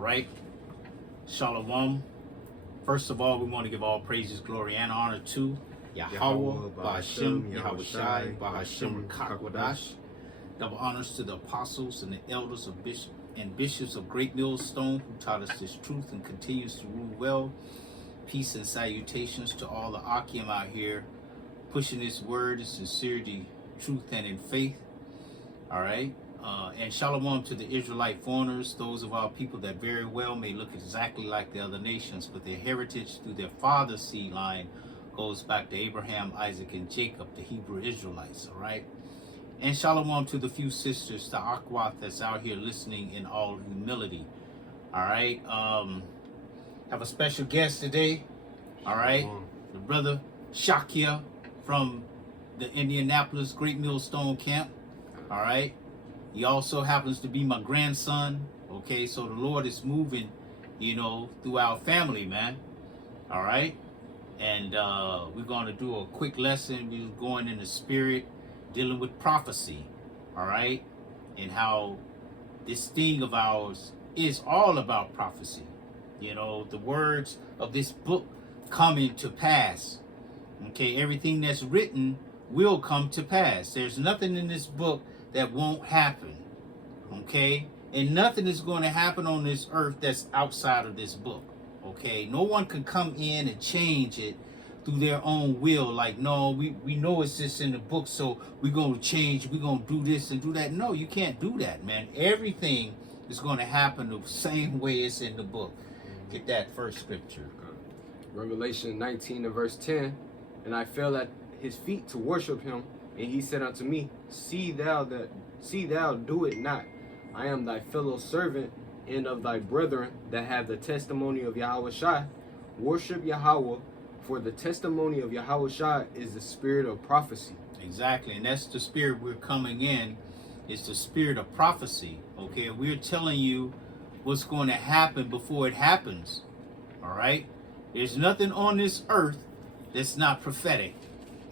right. Shalom. First of all, we want to give all praises, glory, and honor to Yahawah, Bahashem, Yahawashi, Bahashem, Kakwadash. Double honors to the apostles and the elders of bishops of Great Millstone who taught us this truth and continues to rule well. Peace and salutations to all the Akim out here pushing this word in sincerity, truth, and in faith. All right. And shalom to the Israelite foreigners, those of our people that very well may look exactly like the other nations, but their heritage through their father's seed line goes back to Abraham, Isaac, and Jacob, the Hebrew Israelites. All right. And shalom to the few sisters, the Akwath that's out here listening in all humility. All right. Have a special guest today. All right. The brother Shakia from the Indianapolis Great Millstone Camp. All right. He also happens to be my grandson. Okay. So the Lord is moving, you know, through our family, man. All right. And we're going to do a quick lesson. We're going in the spirit, dealing with prophecy. All right. And how this thing of ours is all about prophecy. You know, the words of this book coming to pass. Okay, everything that's written will come to pass. There's nothing in this book that won't happen. Okay, and nothing is going to happen on this earth that's outside of this book. Okay, no one can come in and change it through their own will. Like, no, we know it's just in the book, so we're going to change, we're going to do this and do that. No, you can't do that, man. Everything is going to happen the same way it's in the book. Get that first scripture. Revelation 19 and verse 10. And I fell at his feet to worship him, and he said unto me, See thou do it not. I am thy fellow servant and of thy brethren that have the testimony of Yahawashi. Worship Yahweh, for the testimony of Yahawashi is the spirit of prophecy. Exactly, and that's the spirit we're coming in. It's the spirit of prophecy. Okay, we're telling you what's going to happen before it happens. All right, there's nothing on this earth that's not prophetic.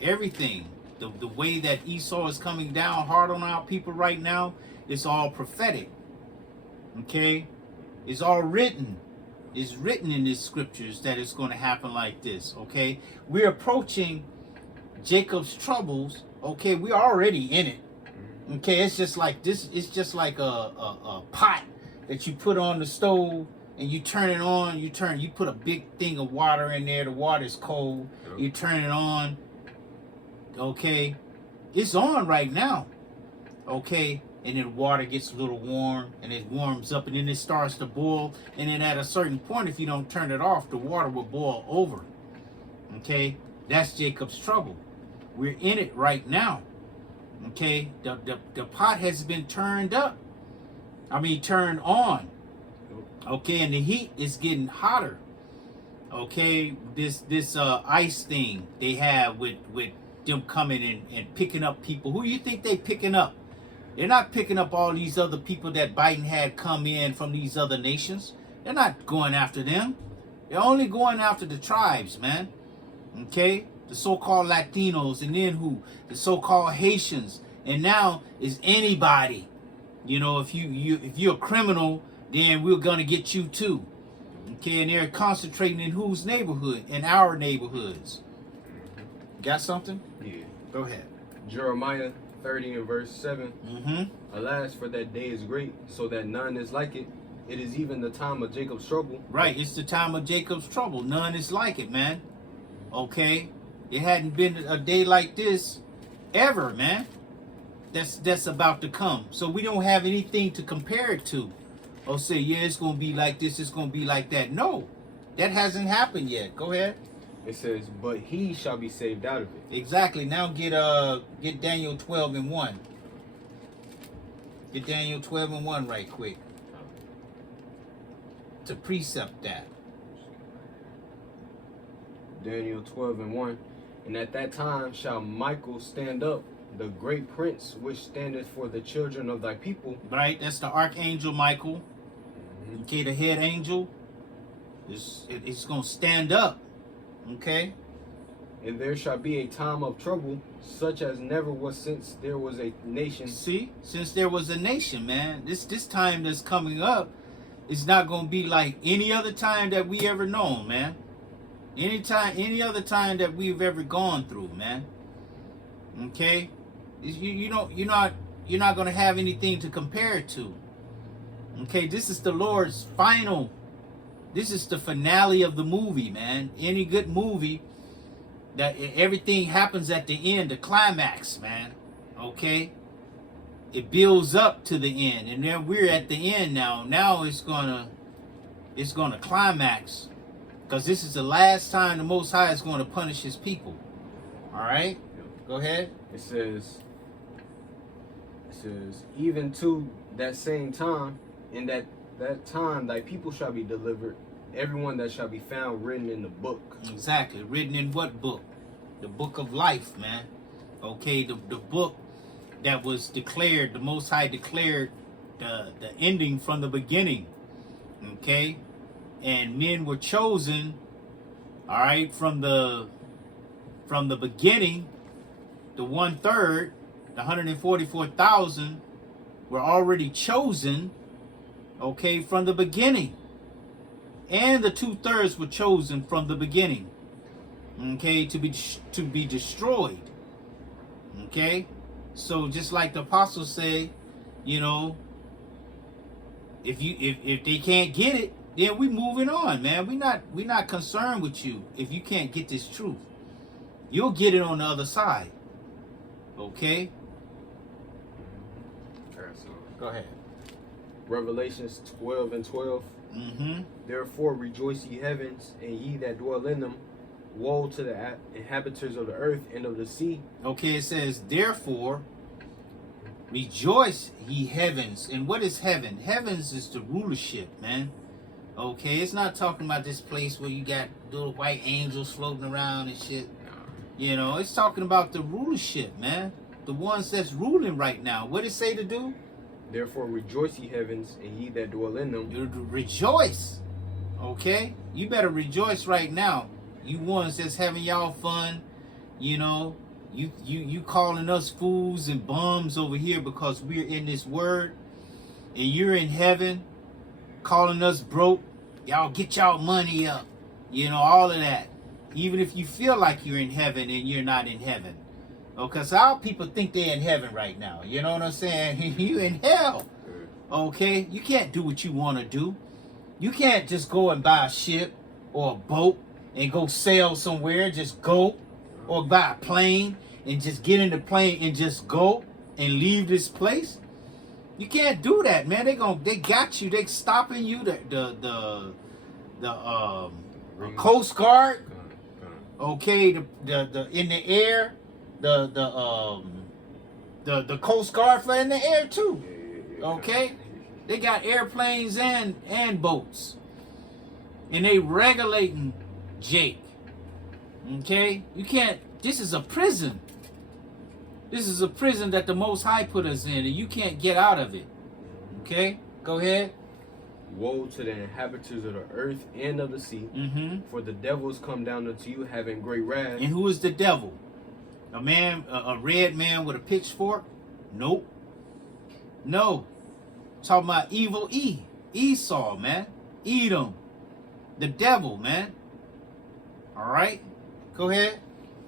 Everything, the way that Esau is coming down hard on our people right now, it's all prophetic. Okay, it's all written. It's written in these scriptures that it's going to happen like this. Okay, we're approaching Jacob's troubles. Okay, we're already in it. Okay, it's just like this. It's just like a pot that you put on the stove and you turn it on. You put a big thing of water in there. The water's cold. You turn it on. Okay, it's on right now. Okay, and then the water gets a little warm and it warms up and then it starts to boil. And then at a certain point, if you don't turn it off, the water will boil over. Okay, that's Jacob's trouble. We're in it right now. Okay, the pot has been turned up. Turned on. Okay, and the heat is getting hotter. Okay, this ice thing they have with them coming and picking up people. Who you think they picking up? They're not picking up all these other people that Biden had come in from these other nations. They're not going after them. They're only going after the tribes, man. Okay, the so-called Latinos, and then who? The so-called Haitians, and now is anybody. You know, if you're a criminal, then we're gonna get you too. Okay, and they're concentrating in whose neighborhood? In our neighborhoods. Got something? Yeah. Go ahead. Jeremiah 30 and verse 7. Alas, for that day is great, so that none is like it. It is even the time of Jacob's trouble. Right, it's the time of Jacob's trouble. None is like it, man. Okay, it hadn't been a day like this ever, man. That's about to come. So we don't have anything to compare it to. Or say, yeah, it's going to be like this, it's going to be like that. No, that hasn't happened yet. Go ahead. It says, but he shall be saved out of it. Exactly. Now get Daniel 12 and 1. Get Daniel 12 and 1 right quick. To precept that. Daniel 12 and 1. And at that time shall Michael stand up, the great prince which standeth for the children of thy people. Right, that's the archangel Michael. Okay, the head angel. It's going to stand up. Okay. And there shall be a time of trouble, such as never was since there was a nation. See, since there was a nation, man. This time that's coming up, It's not going to be like any other time that we ever known, man. Any other time that we've ever gone through, man. Okay? You're not going to have anything to compare it to. Okay, this is the Lord's final. This is the finale of the movie, man. Any good movie, that everything happens at the end, the climax, man. Okay? It builds up to the end, and then we're at the end now. Now it's gonna climax, because this is the last time the Most High is going to punish His people. All right, go ahead. It says, even to that same time, in that time, thy people shall be delivered, everyone that shall be found written in the book. Exactly, written in what book? The book of life, man. Okay, the book that was declared, the Most High declared the ending from the beginning. Okay, and men were chosen, all right, from the beginning. The 1/3, the 144,000 were already chosen, okay, from the beginning, and the 2/3 were chosen from the beginning, okay, to be destroyed. Okay, so just like the apostles say, you know, if they can't get it, then we moving on, man. We not concerned with you if you can't get this truth. You'll get it on the other side. Okay? Alright, so Go ahead. Revelations 12:12. Therefore rejoice, ye heavens, and ye that dwell in them. Woe to the inhabitants of the earth and of the sea. Okay, it says, therefore, rejoice, ye heavens. And what is heaven? Heavens is the rulership, man. Okay, it's not talking about this place where you got little white angels floating around and shit. You know, it's talking about the rulership, man. The ones that's ruling right now. What did it say to do? Therefore rejoice, ye heavens, and ye that dwell in them. You rejoice. Okay? You better rejoice right now. You ones that's having y'all fun, you know, you calling us fools and bums over here because we're in this word, and you're in heaven calling us broke. Y'all get y'all money up, you know, all of that. Even if you feel like you're in heaven and you're not in heaven. Because our people think they're in heaven right now. You know what I'm saying? You in hell. Okay? You can't do what you want to do. You can't just go and buy a ship or a boat and go sail somewhere, just go, or buy a plane and just get in the plane and just go and leave this place. You can't do that, man. They got you. They stopping you. The Coast Guard, okay. The in the air, the Coast Guard for in the air too. Okay, they got airplanes and boats, and they regulating Jake. Okay, you can't. This is a prison. This is a prison that the Most High put us in, and you can't get out of it. Okay, go ahead. Woe to the inhabitants of the earth and of the sea, for the devils come down unto you having great wrath. And who is the devil? A man, a red man with a pitchfork? Nope. No. Talking about evil Esau, man. Edom. The devil, man. All right, go ahead.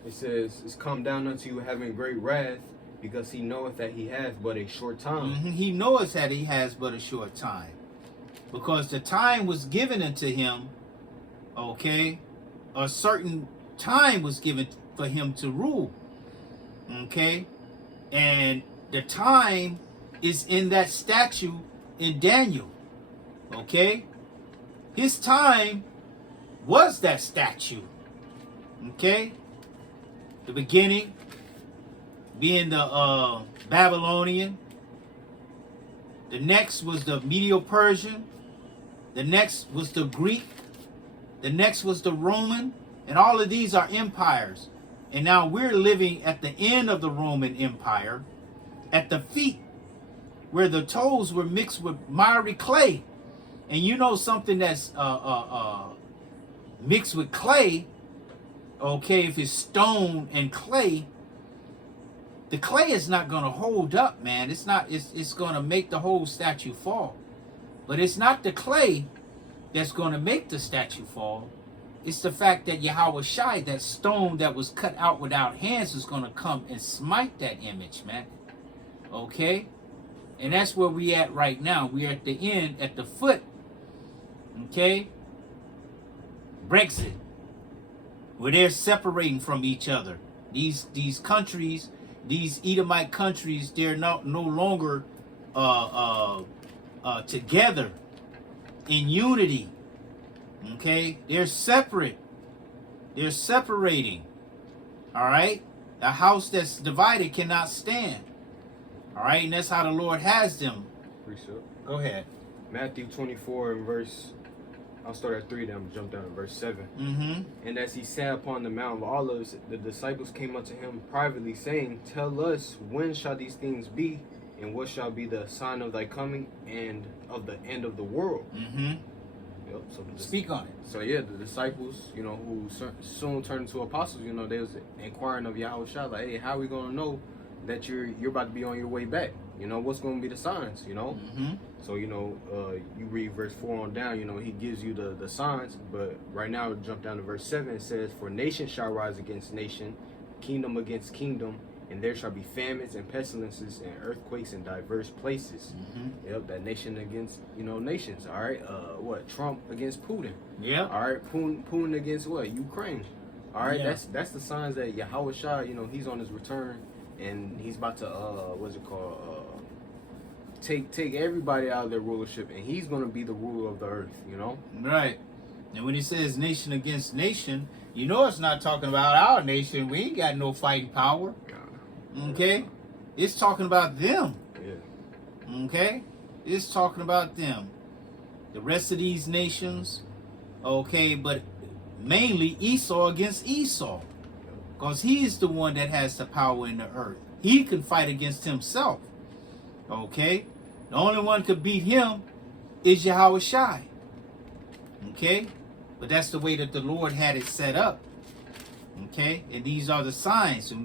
It says, it's come down unto you having great wrath, because he knoweth that he hath but a short time. He knoweth that he has but a short time. Because the time was given unto him, okay? A certain time was given for him to rule, okay? And the time is in that statue in Daniel, okay? His time was that statue, okay? The beginning being the Babylonian. The next was the Medo-Persian. The next was the Greek. The next was the Roman. And all of these are empires. And now we're living at the end of the Roman Empire, at the feet, where the toes were mixed with miry clay. And you know something that's mixed with clay, okay, if it's stone and clay, the clay is not going to hold up, man. It's going to make the whole statue fall. But it's not the clay that's going to make the statue fall. It's the fact that YAHAWASHI, that stone that was cut out without hands, is going to come and smite that image, man. Okay? And that's where we at right now. We're at the end, at the foot. Okay? Brexit. Where they're separating from each other. These countries, these Edomite countries, they're no longer together in unity. Okay? They're separate. They're separating. All right? A house that's divided cannot stand. All right? And that's how the Lord has them. Go ahead. Matthew 24 and verse, I'll start at 3, then I'm jump down to verse 7. And as he sat upon the Mount of Olives, the disciples came unto him privately, saying, Tell us, when shall these things be? And what shall be the sign of thy coming and of the end of the world? Yep, so Speak on it. So yeah, the disciples, you know, who soon turned into apostles, you know, they was inquiring of YAHAWASHI, like, hey, how are we gonna know that you're about to be on your way back? You know, what's gonna be the signs? You know, so you know, you read verse 4 on down. You know, he gives you the signs, but right now jump down to verse 7. It says, For nation shall rise against nation, kingdom against kingdom, and there shall be famines and pestilences and earthquakes in diverse places. Yep, that nation against, you know, nations. All right, what, Trump against Putin? Yeah. All right, Putin against what? Ukraine. All right, that's the signs that YAHAWASHI, you know, he's on his return, and he's about to what's it called? Take everybody out of their rulership, and he's gonna be the ruler of the earth. You know. Right. And when he says nation against nation, you know it's not talking about our nation. We ain't got no fighting power. Okay? It's talking about them. Yeah. Okay? It's talking about them. The rest of these nations, okay, but mainly Esau against Esau. Because he is the one that has the power in the earth. He can fight against himself. Okay? The only one could beat him is YAHAWASHI. Okay? But that's the way that the Lord had it set up. Okay? And these are the signs, and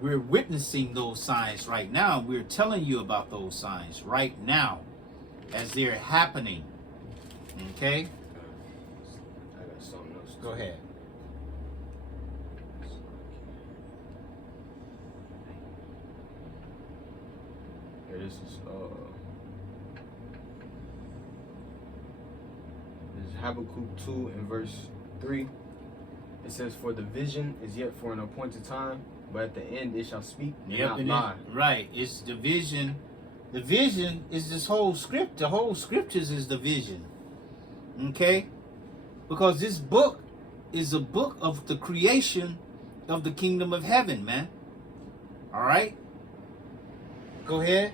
we're witnessing those signs right now. We're telling you about those signs right now as they're happening. Okay? I got something else. Go ahead. Here, this is Habakkuk 2 and verse 3. It says, For the vision is yet for an appointed time, but at the end it shall speak and not lie. Right. It's the vision. The vision is this whole script. The whole scriptures is the vision. Okay? Because this book is a book of the creation of the kingdom of heaven, man. All right? Go ahead.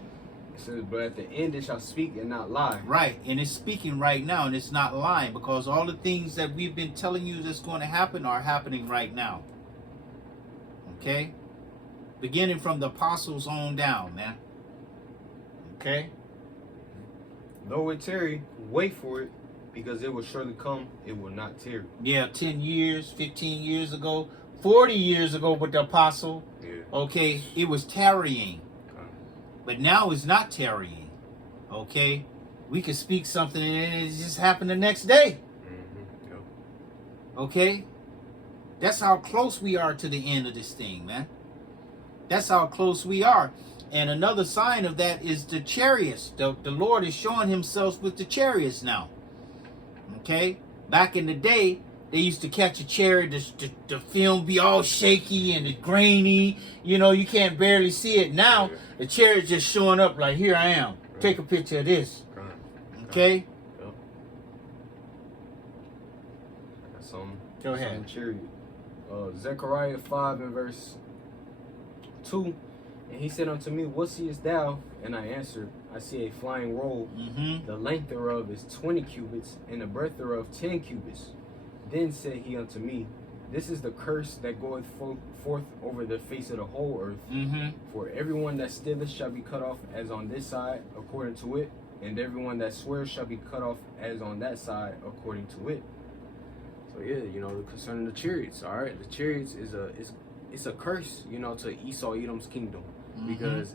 It says, but at the end it shall speak and not lie. Right, and it's speaking right now, and it's not lying, because all the things that we've been telling you that's going to happen are happening right now. Okay? Beginning from the apostles on down, man. Okay? Though it tarry, wait for it, because it will surely come, it will not tarry. Yeah, 10 years, 15 years ago, 40 years ago with the apostle. Yeah. Okay, it was tarrying. But now it's not tarrying. Okay? We could speak something and it just happened the next day. Yep. Okay? That's how close we are to the end of this thing, man. That's how close we are. And another sign of that is the chariots. The Lord is showing himself with the chariots now. Okay? Back in the day, they used to catch a chariot, the film be all shaky and grainy. You know, you can't barely see it. Now, the chariot's just showing up like, here I am. Take a picture of this. Okay? Yep. I got some. Go ahead. Chariot. Zechariah 5 and verse 2. And he said unto me, What seest thou? And I answered, I see a flying roll. The length thereof is 20 cubits, and the breadth thereof 10 cubits. Then said he unto me, This is the curse that goeth forth over the face of the whole earth. For everyone that stealeth shall be cut off as on this side, according to it, and everyone that swears shall be cut off as on that side, according to it. So yeah, you know, concerning the chariots, all right, the chariots it's a curse, you know, to Esau, Edom's kingdom, because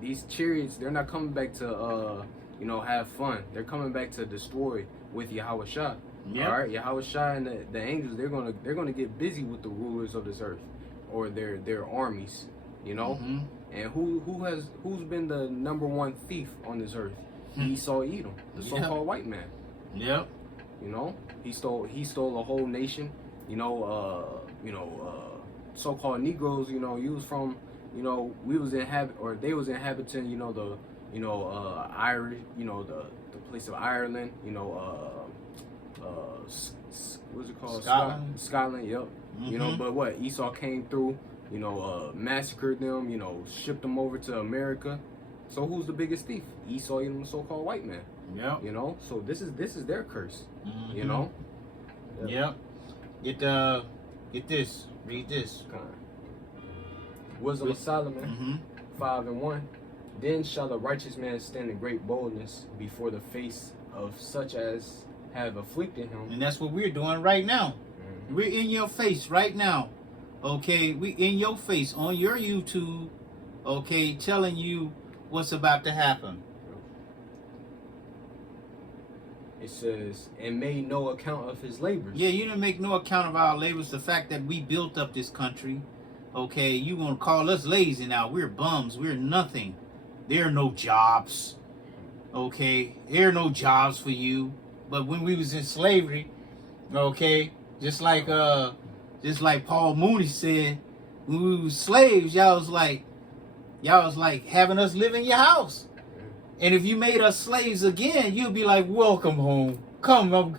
these chariots, they're not coming back to you know, have fun. They're coming back to destroy with YAHAWASHI. Yep. All right, YAHAWASHI and the angels, they're gonna get busy with the rulers of this earth, or their armies, you know. And who's been the number one thief on this earth? Esau Edom, the so-called white man. Yep. You know, he stole a whole nation. So-called Negroes. You know, used from, you know, they was inhabiting, you know, Irish, you know, the place of Ireland. You know, what's it called? Scotland. Yep. You know, but what, Esau came through, you know, massacred them, you know, shipped them over to America. So who's the biggest thief? Esau, you know, the so-called white man. Yeah. You know, so this is their curse. You know. Yep. Get this. Read this. Wisdom of Solomon 5:1. Then shall the righteous man stand in great boldness before the face of such as have afflicted him. And that's what we're doing right now. We're in your face right now. Okay, we in your face on your YouTube. Okay, telling you what's about to happen. It says, and made no account of his labors. Yeah, you didn't make no account of our labors. The fact that we built up this country. Okay, you gonna call us lazy now? We're bums. We're nothing. There are no jobs. Okay, there are no jobs for you. But when we was in slavery, okay, just like Paul Mooney said, when we was slaves, y'all was like having us live in your house. And if you made us slaves again, you'd be like, welcome home. Come on.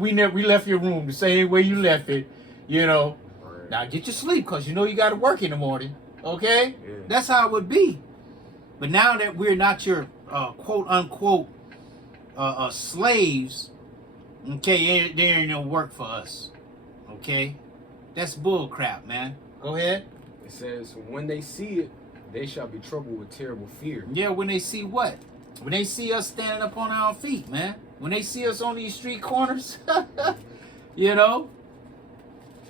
We left your room the same way you left it. You know. Right. Now get your sleep, because you know you got to work in the morning. Okay? Yeah. That's how it would be. But now that we're not your quote unquote slaves, okay, they ain't no work for us. Okay? That's bull crap, man. Go ahead. It says, when they see it, they shall be troubled with terrible fear. Yeah, when they see what? When they see us standing up on our feet, man. When they see us on these street corners, you know,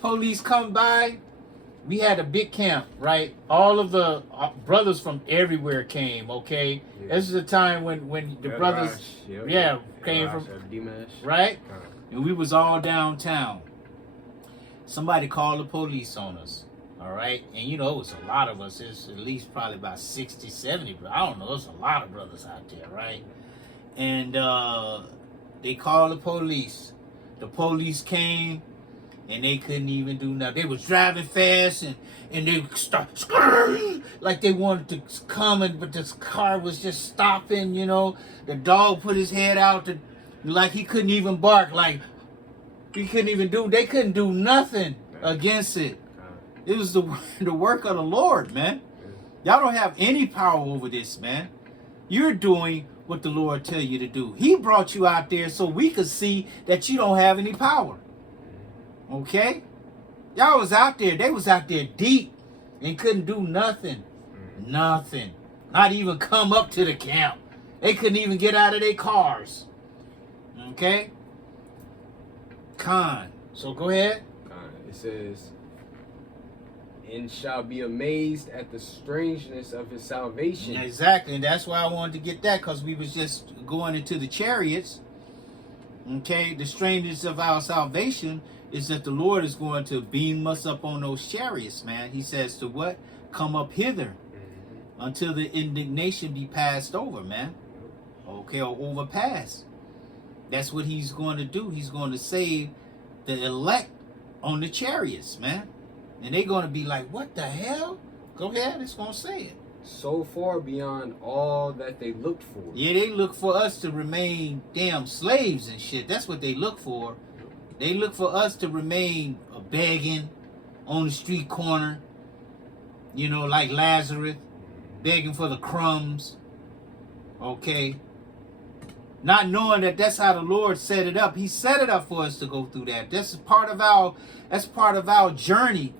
police come by. We had a big camp, right? All of the brothers from everywhere came, okay? Yeah. This is the time when the brothers, came from, right? And we was all downtown. Somebody called the police on us. All right. And, you know, it was a lot of us. It's at least probably about 60, 70. But I don't know. There's a lot of brothers out there. Right. And they called the police. The police came and they couldn't even do nothing. They was driving fast and they start screaming like they wanted to come. But this car was just stopping, you know. The dog put his head out like he couldn't even bark. Like he couldn't even they couldn't do nothing against it. It was the work of the Lord, man. Y'all don't have any power over this, man. You're doing what the Lord tell you to do. He brought you out there so we could see that you don't have any power. Okay? Y'all was out there. They was out there deep and couldn't do nothing. Nothing. Not even come up to the camp. They couldn't even get out of their cars. Okay? So go ahead. It says, and shall be amazed at the strangeness of his salvation. Yeah, exactly, and that's why I wanted to get that, because we was just going into the chariots. Okay, the strangeness of our salvation is that the Lord is going to beam us up on those chariots, man. He says to what? Come up hither until the indignation be passed over, man. Okay, or overpassed. That's what he's going to do. He's going to save the elect on the chariots, man. And they're going to be like, what the hell? Go ahead, it's going to say it. So far beyond all that they looked for. Yeah, they look for us to remain damn slaves and shit. That's what they look for. They look for us to remain begging on the street corner. You know, like Lazarus, begging for the crumbs. Okay. Not knowing that that's how the Lord set it up. He set it up for us to go through that. That's part of our journey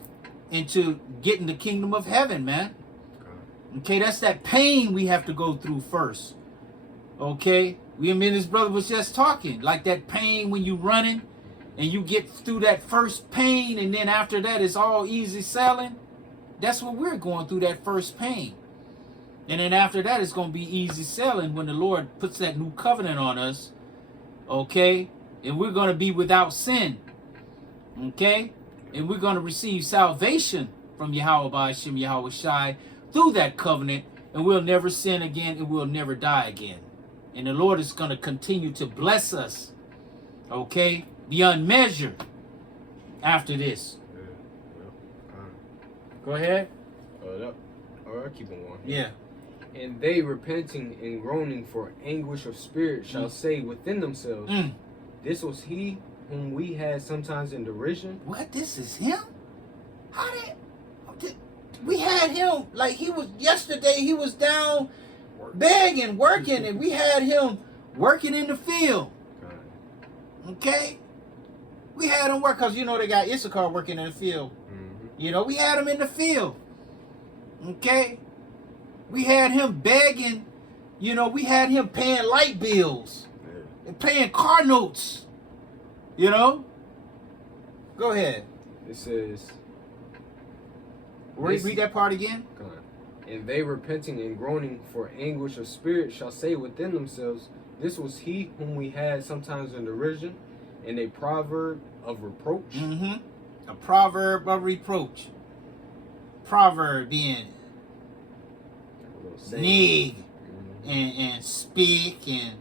into getting the kingdom of heaven, man. Okay, that's that pain we have to go through first. Okay, me and his brother was just talking, like that pain when you running and you get through that first pain, and then after that it's all easy sailing. That's what we're going through, that first pain. And then after that, it's going to be easy selling when the Lord puts that new covenant on us. Okay? And we're going to be without sin. Okay? And we're going to receive salvation from YAHAWASHI through that covenant. And we'll never sin again and we'll never die again. And the Lord is going to continue to bless us. Okay? Beyond measure after this. Go ahead. I'll keep on going. Yeah. And they, repenting and groaning for anguish of spirit, shall say within themselves, this was he whom we had sometimes in derision. What? This is him? How did we had him like he was yesterday? He was down begging, working, and we had him working in the field. Okay, we had him work because you know they got Issachar working in the field. You know, we had him in the field. Okay, we had him begging. You know, we had him paying light bills and paying car notes. You know, go ahead. It says, read that part again. And they, repenting and groaning for anguish of spirit, shall say within themselves, this was he whom we had sometimes in derision, and a proverb of reproach. A proverb of reproach. Proverb being nig and speak and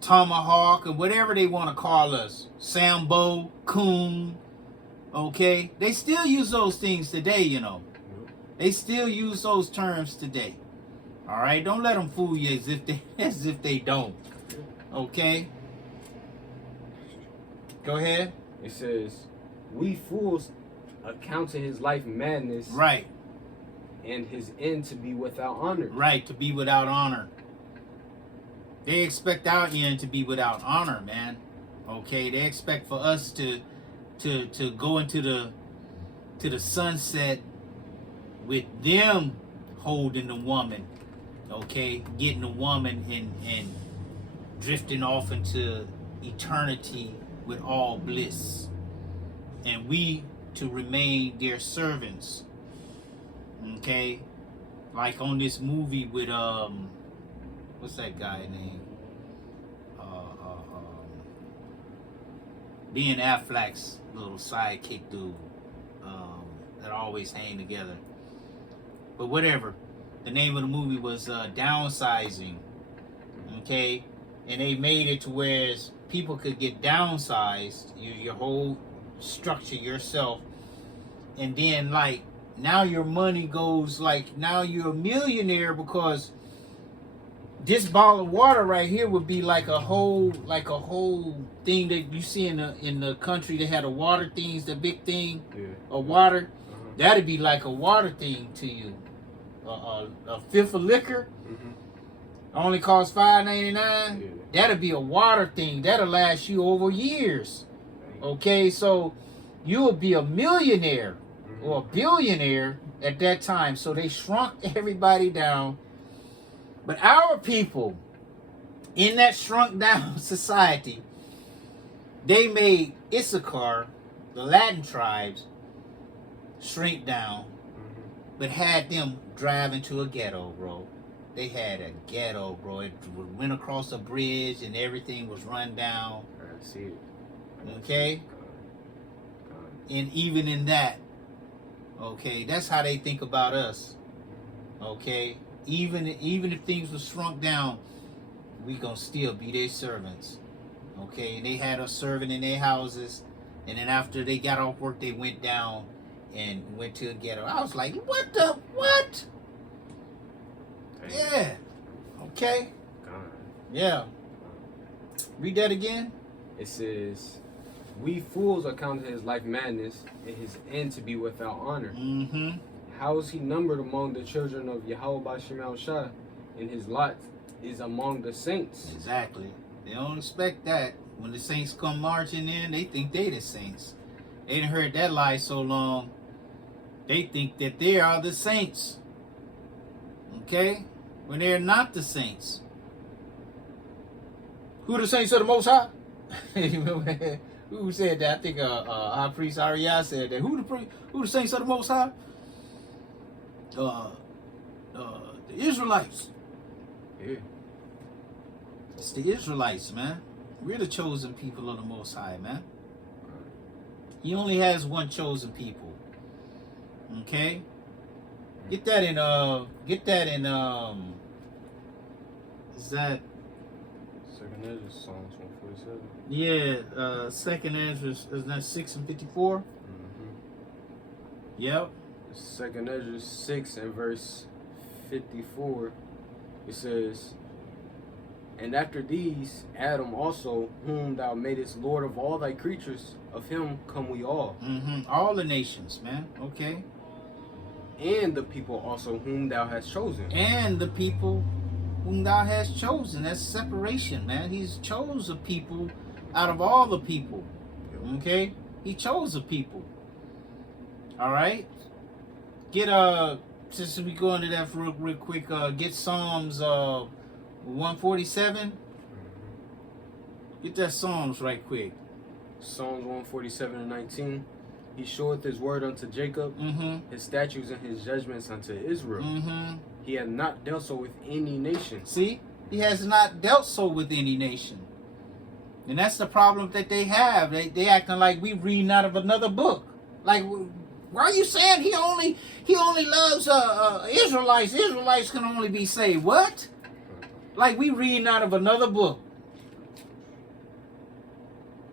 tomahawk and whatever they want to call us. Sambo, coon. Okay? They still use those things today, you know. They still use those terms today. All right? Don't let them fool you as if they don't. Okay? Go ahead. It says, we fools accounted his life madness. Right. And his end to be without honor. Right, to be without honor. They expect our end to be without honor, man. Okay? They expect for us to go into the sunset with them holding the woman, okay, getting the woman and drifting off into eternity with all bliss, and we to remain their servants. Okay, like on this movie with what's that guy name? Ben Affleck's little sidekick dude that always hang together. But whatever. The name of the movie was Downsizing. Okay? And they made it to where people could get downsized, your whole structure yourself. And then like now your money goes like now you're a millionaire because this bottle of water right here would be like a whole thing that you see in the country. They had a water things, the big thing, of water. That'd be like a water thing to you. A fifth of liquor only costs $5.99. That'd be a water thing. That'll last you over years. Okay, so you'll be a millionaire or a billionaire at that time. So they shrunk everybody down. But our people in that shrunk down society, they made Issachar, the Latin tribes, shrink down, but had them drive into a ghetto, bro. They had a ghetto, bro. It went across a bridge and everything was run down. I see it. Okay? And even in that, okay, that's how they think about us. Okay? Even if things were shrunk down, we gonna still be their servants. Okay? And they had us serving in their houses, and then after they got off work, they went down and went to a ghetto. I was like, what? Yeah. Okay. Yeah. Read that again. It says, we fools accounted his life madness and his end to be without honor. How is he numbered among the children of YAHAWASHI, and his lot is among the saints? Exactly. They don't expect that. When the saints come marching in, they think they the saints. They done heard that lie so long, they think that they are the saints. Okay? When they're not the saints. Who the saints of the Most High? Who said that? I think our priest Ariah said that. Who the saints of the Most High? The Israelites. Yeah. It's the Israelites, man. We're the chosen people of the Most High, man. He only has one chosen people. Okay? Get that in is that Second Ezra, Psalms 147. yeah, second Ezra, isn't that 6 and 54? Yep. Second Ezra 6 and verse 54, it says, and after these, Adam also, whom thou madest Lord of all thy creatures, of him come we all. All the nations, man. Okay. And the people also whom thou hast chosen. And the people whom thou hast chosen. That's separation, man. He's chose a people out of all the people. Okay? He chose a people. All right? Get since we go into that real quick, get Psalms 147. Get that Psalms right quick. Psalms 147 and 19. He showeth his word unto Jacob, his statutes and his judgments unto Israel. He hath not dealt so with any nation. See? He has not dealt so with any nation. And that's the problem that they have. They acting like we reading out of another book. Like, why are you saying he only loves Israelites? Israelites can only be saved. What? Like we reading out of another book.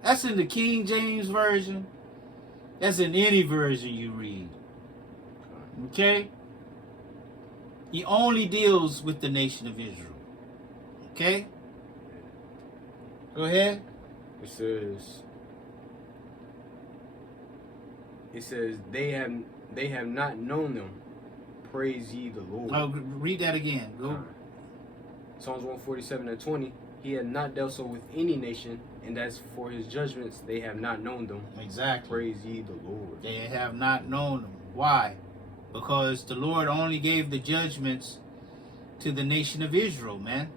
That's in the King James Version. That's in any version you read. Okay? He only deals with the nation of Israel. Okay? Go ahead. It says they have not known them. Praise ye the Lord. Oh, read that again. Go. Psalms 147 and 20. He had not dealt so with any nation, and as for his judgments, they have not known them. Exactly. Praise ye the Lord. They have not known them. Why? Because the Lord only gave the judgments to the nation of Israel, man.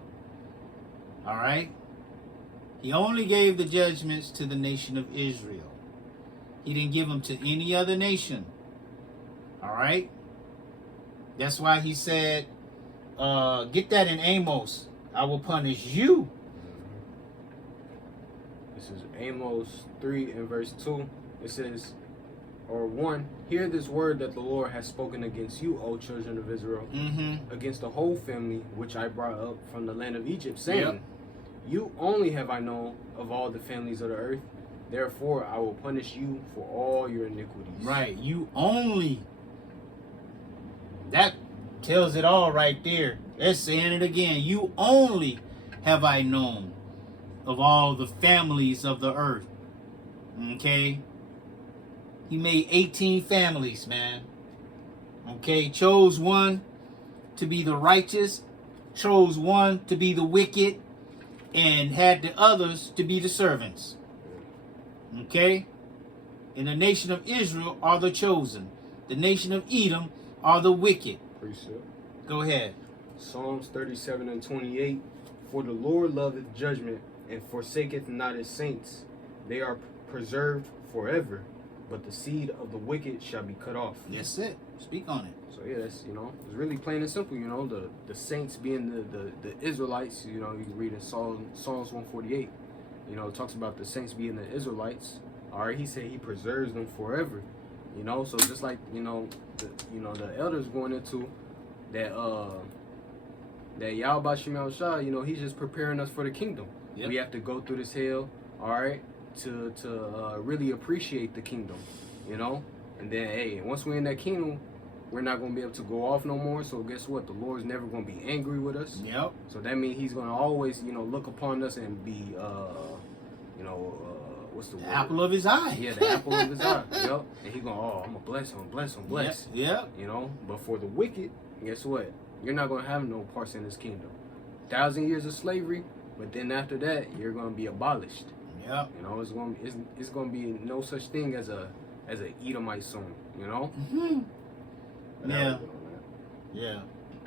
All right? He only gave the judgments to the nation of Israel. He didn't give them to any other nation. All right? That's why he said, get that in Amos. I will punish you. This is Amos 3 and verse 2. It says, or 1, hear this word that the Lord has spoken against you, O children of Israel, against the whole family which I brought up from the land of Egypt, saying, you only have I known of all the families of the earth. Therefore, I will punish you for all your iniquities. Right. You only. That tells it all right there. Let's saying it again. You only have I known of all the families of the earth. Okay? He made 18 families, man. Okay? Chose one to be the righteous, chose one to be the wicked, and had the others to be the servants. Okay? And the nation of Israel are the chosen. The nation of Edom are the wicked. Precept. Go ahead. Psalms 37 and 28. For the Lord loveth judgment, and forsaketh not his saints. They are preserved forever, but the seed of the wicked shall be cut off. That's it. Speak on it. So yeah, that's, it's really plain and simple, the saints being the Israelites. You can read in Psalms 148. It talks about the saints being the Israelites. All right, he said he preserves them forever. So just like the elders going into that Yahawashi, he's just preparing us for the kingdom. Yep. We have to go through this hell, all right, to really appreciate the kingdom, and then hey, once we're in that kingdom, we're not going to be able to go off no more. So guess what? The Lord's never going to be angry with us. Yep. So that means he's going to always, look upon us and be, what's the word? Apple of his eye. Yeah, the apple of his eye. Yep. And he's going, I'm going to bless him. Yeah. But for the wicked, guess what? You're not going to have no parts in this kingdom. 1,000 years of slavery, but then after that, you're going to be abolished. Yeah. It's going to be no such thing as a Edomite son, Yeah. Yeah.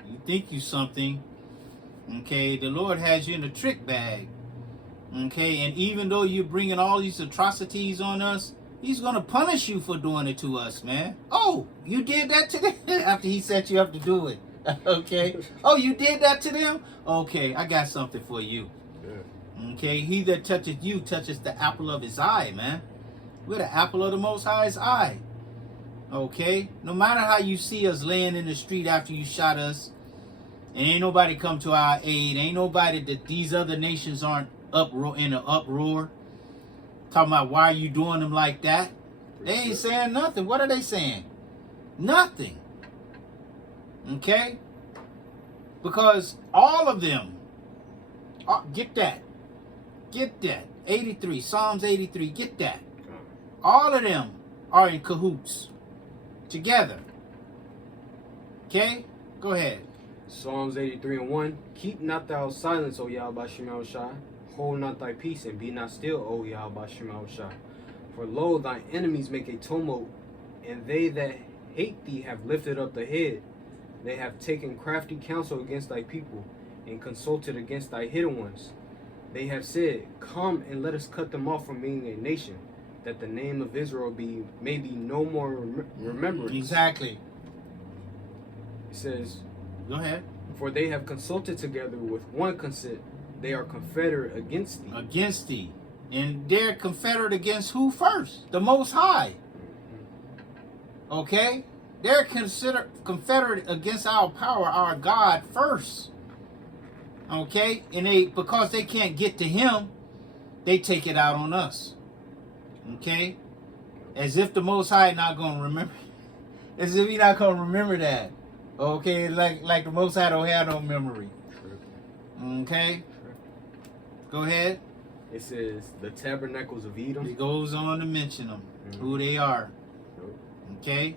You think you something. Okay. The Lord has you in a trick bag. Okay. And even though you're bringing all these atrocities on us, he's going to punish you for doing it to us, man. Oh, you did that today? After he set you up to do it. Okay. Oh, you did that to them? Okay, I got something for you. Yeah. Okay, he that toucheth you touches the apple of his eye, man. We're the apple of the Most High's eye. Okay? No matter how you see us laying in the street after you shot us, and ain't nobody come to our aid, ain't nobody that these other nations aren't in an uproar, talking about why are you doing them like that? They ain't saying nothing. What are they saying? Nothing. Okay? Because all of them, get that. Get that. 83, Psalms 83, get that. All of them are in cahoots together. Okay? Go ahead. Psalms 83:1. Keep not thou silence, O Yahweh Shai. Hold not thy peace, and be not still, O Yahweh Shai. For lo, thy enemies make a tumult, and they that hate thee have lifted up the head. They have taken crafty counsel against thy people, and consulted against thy hidden ones. They have said, come and let us cut them off from being a nation, that the name of Israel may be no more remembered. Exactly. It says, go ahead. For they have consulted together with one consent. They are confederate against thee. Against thee. And they're confederate against who first? The Most High. Okay? They're confederate against our power, our God first. Okay? And because they can't get to him, they take it out on us. Okay? As if the Most High not going to remember. As if he not going to remember that. Okay? Like the Most High don't have no memory. Okay? Go ahead. It says, the tabernacles of Edom. It goes on to mention them, who they are. Okay?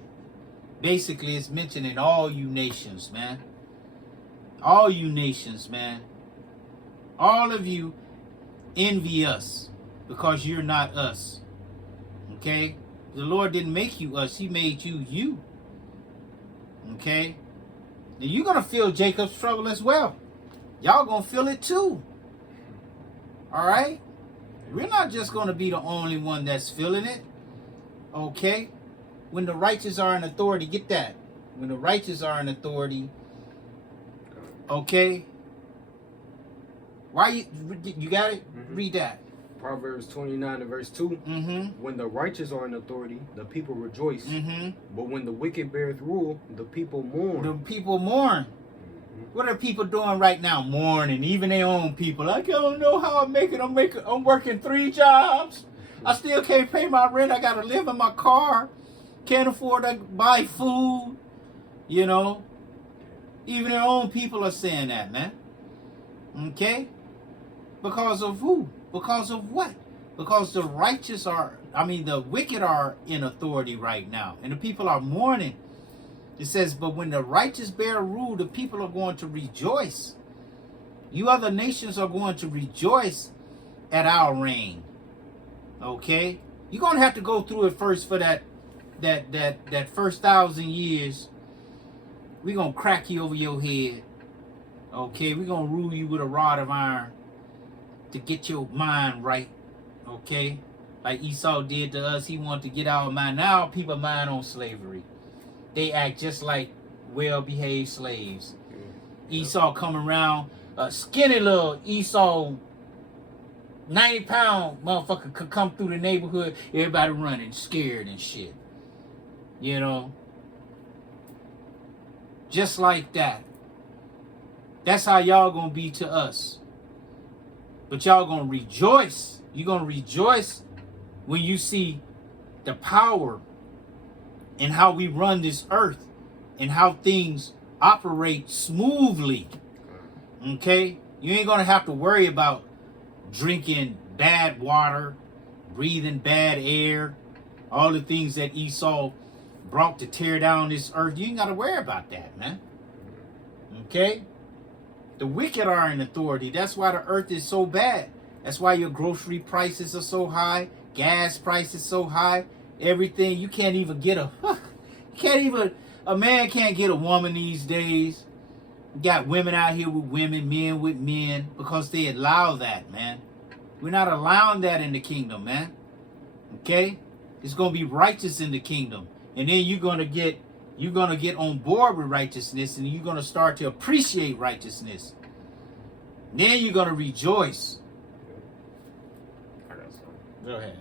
Basically, it's mentioning all you nations, man. All you nations, man. All of you envy us because you're not us. Okay? The Lord didn't make you us. He made you you. Okay? And you're going to feel Jacob's trouble as well. Y'all going to feel it too. All right? We're not just going to be the only one that's feeling it. Okay? When the righteous are in authority, get that. When the righteous are in authority, okay? Why you got it? Read that. Proverbs 29 and verse 2. When the righteous are in authority, the people rejoice. But when the wicked beareth rule, the people mourn. The people mourn. What are people doing right now? Mourning, even their own people. I don't know how I make it. I'm working 3 jobs. I still can't pay my rent. I got to live in my car. Can't afford to buy food. You know. Even their own people are saying that, man. Okay? Because of who? Because of what? Because the wicked are in authority right now. And the people are mourning. It says, but when the righteous bear rule, the people are going to rejoice. You other nations are going to rejoice at our reign. Okay? You're going to have to go through it first for that first 1,000 years. We're going to crack you over your head. Okay? We're going to rule you with a rod of iron to get your mind right. Okay? Like Esau did to us. He wanted to get our mind. Now people mind on slavery. They act just like well-behaved slaves. Esau come around, skinny little Esau, 90-pound motherfucker could come through the neighborhood, everybody running, scared and shit. You know? Just like that. That's how y'all gonna be to us. But y'all gonna rejoice. You're gonna rejoice when you see the power and how we run this earth and how things operate smoothly. Okay? You ain't gonna have to worry about drinking bad water, breathing bad air, all the things that Esau brought to tear down this earth. You ain't gotta worry about that, man. Okay? The wicked are in authority. That's why the earth is so bad. That's why your grocery prices are so high, gas prices so high. Everything, you can't even get a man can't get a woman these days. You got women out here with women, men with men, because they allow that, man. We're not allowing that in the kingdom, man. Okay? It's going to be righteous in the kingdom. And then you're going to get You're going to get on board with righteousness, and you're going to start to appreciate righteousness. Then you're going to rejoice. I got something. Go ahead.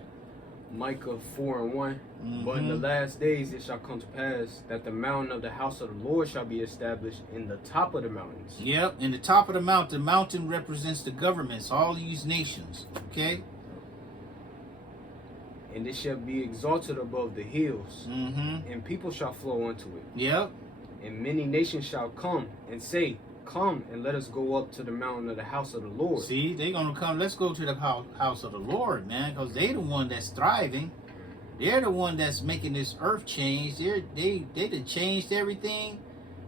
Micah 4:1. But in the last days it shall come to pass that the mountain of the house of the Lord shall be established in the top of the mountains. Yep, in the top of the mountain. The mountain represents the governments, all these nations. Okay? And it shall be exalted above the hills, and people shall flow unto it. Yep. And many nations shall come and say, Come and let us go up to the mountain of the house of the Lord. See, they're going to come. Let's go to the house of the Lord, man, because they're the one that's thriving. They're the one that's making this earth change. They done changed everything,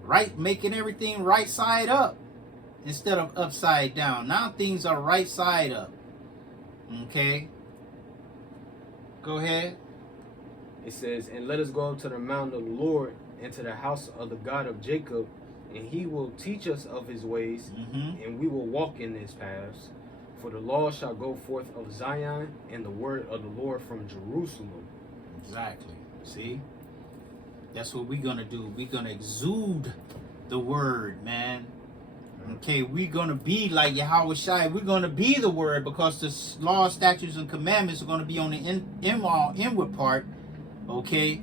right, making everything right side up instead of upside down. Now things are right side up. Okay? Go ahead. It says, And let us go up to the mountain of the Lord and to the house of the God of Jacob, and he will teach us of his ways, and we will walk in his paths. For the law shall go forth of Zion, and the word of the Lord from Jerusalem. Exactly. See? That's what we're going to do. We're going to exude the word, man. Okay, we're going to be like YAHAWASHI. We're going to be the word, because the law, statutes, and commandments are going to be on the inward part. Okay?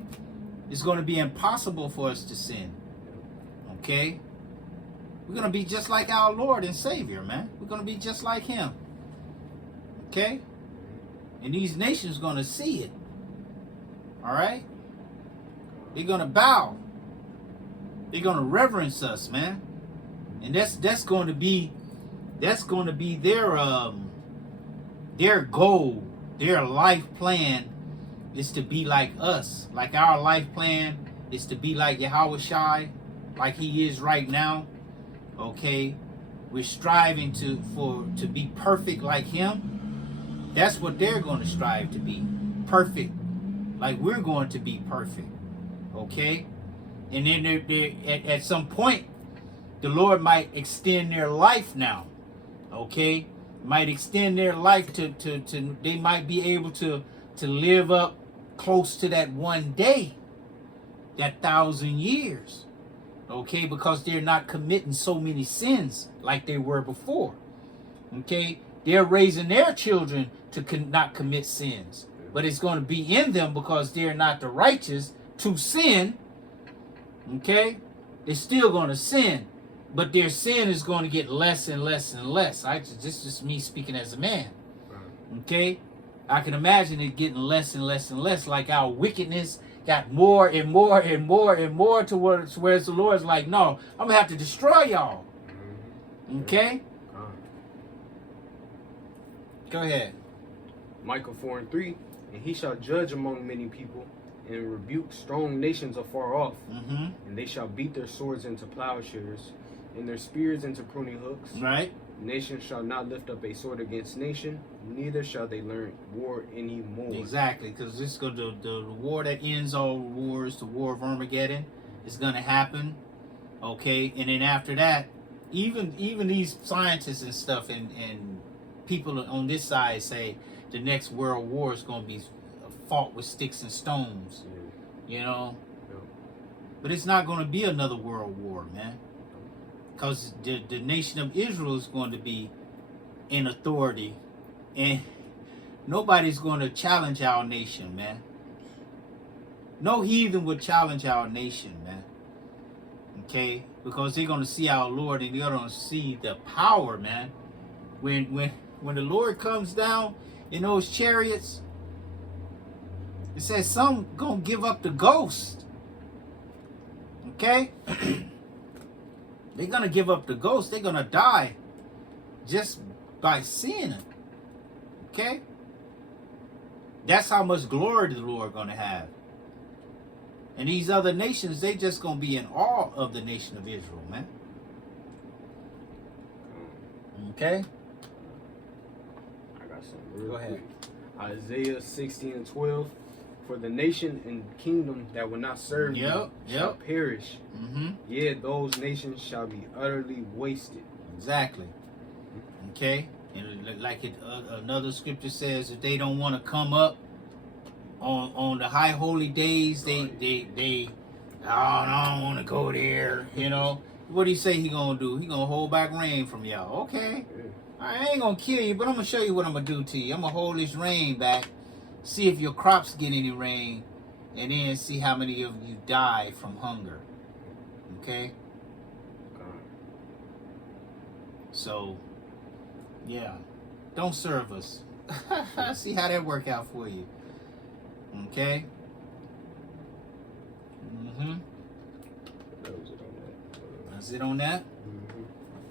It's going to be impossible for us to sin. Okay? We're going to be just like our Lord and Savior, man. We're going to be just like him. Okay? And these nations are going to see it. All right? They're going to bow. They're going to reverence us, man. And that's going to be their goal, their life plan is to be like us. Like our life plan is to be like YAHAWASHI, like he is right now. Okay? We're striving to be perfect like him. That's what they're going to strive to be. Perfect. Like we're going to be perfect. Okay? And then at some point, the Lord might extend their life now. Okay? Might extend their life to they might be able to live up close to that one day. That 1,000 years. Okay? Because they're not committing so many sins like they were before. Okay? They're raising their children to not commit sins. But it's going to be in them because they're not the righteous to sin. Okay? They're still going to sin. But their sin is going to get less and less and less. This is just me speaking as a man. Okay? I can imagine it getting less and less and less. Like our wickedness got more and more and more and more towards whereas the Lord's like, no, I'm going to have to destroy y'all. Okay? Go ahead. Micah 4:3. And he shall judge among many people, and rebuke strong nations afar off. And they shall beat their swords into plowshares, and their spears into pruning hooks. Right. Nation shall not lift up a sword against nation, neither shall they learn war anymore. Exactly, because this go the war that ends all wars, the war of Armageddon, is going to happen. Okay, and then after that, even these scientists and stuff and people on this side say the next world war is going to be fought with sticks and stones. You know, but it's not going to be another world war, man. Because the nation of Israel is going to be in authority. And nobody's going to challenge our nation, man. No heathen would challenge our nation, man. Okay? Because they're going to see our Lord and they're going to see the power, man. When the Lord comes down in those chariots, it says some going to give up the ghost. Okay? They're going to give up the ghost. They're going to die just by seeing it. Okay? That's how much glory the Lord going to have. And these other nations, they just going to be in awe of the nation of Israel, man. Okay? I got something real Go ahead. quick. Isaiah 16:12. For the nation and kingdom that will not serve you shall perish. Yet those nations shall be utterly wasted. Exactly. Okay? And like another scripture says, if they don't want to come up on the high holy days, they Oh, no, I don't want to go there. You know, what he say he gonna do? He gonna hold back rain from y'all. Okay, I ain't gonna kill you, but I'm gonna show you what I'm gonna do to you. I'm gonna hold this rain back, see if your crops get any rain, and then see how many of you die from hunger. Okay. So, yeah, don't serve us. See how that work out for you. Okay. That's it on that.